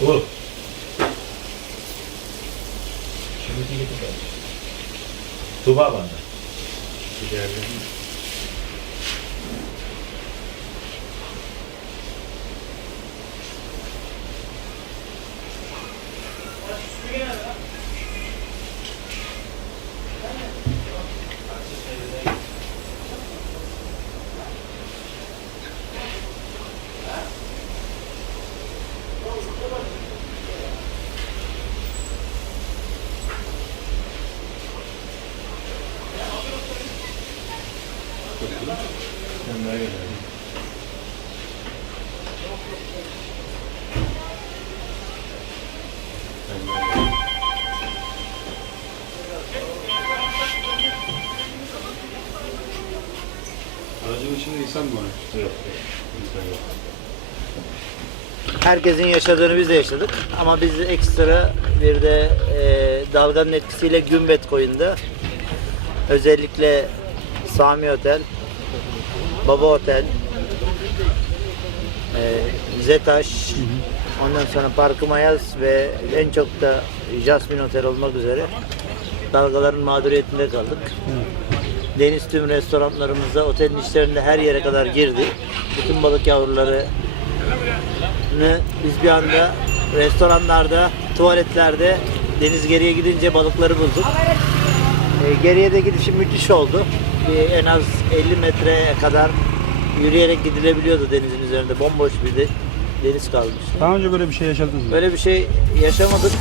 Vur. Şimdi gidip Tuba bana. Aracın içinde insan mı var? Yok. Herkesin yaşadığını biz de yaşadık. Ama biz ekstra bir de e, dalganın etkisiyle Gümbet koyunda özellikle Sami Otel, Baba Otel, e, Zetaş, ondan sonra Parkı Mayas ve en çok da Jasmine Otel olmak üzere dalgaların mağduriyetinde kaldık. Deniz tüm restoranlarımızda, otelin içlerinde her yere kadar girdi. Bütün balık yavruları biz bir anda restoranlarda, tuvaletlerde deniz geriye gidince balıkları bulduk. E, geriye de gidişi müthiş oldu. En az 50 metreye kadar yürüyerek gidilebiliyordu denizin üzerinde. Bomboş bir de deniz kalmıştı. Daha önce böyle bir şey yaşadınız mı? Böyle bir şey yaşamadık.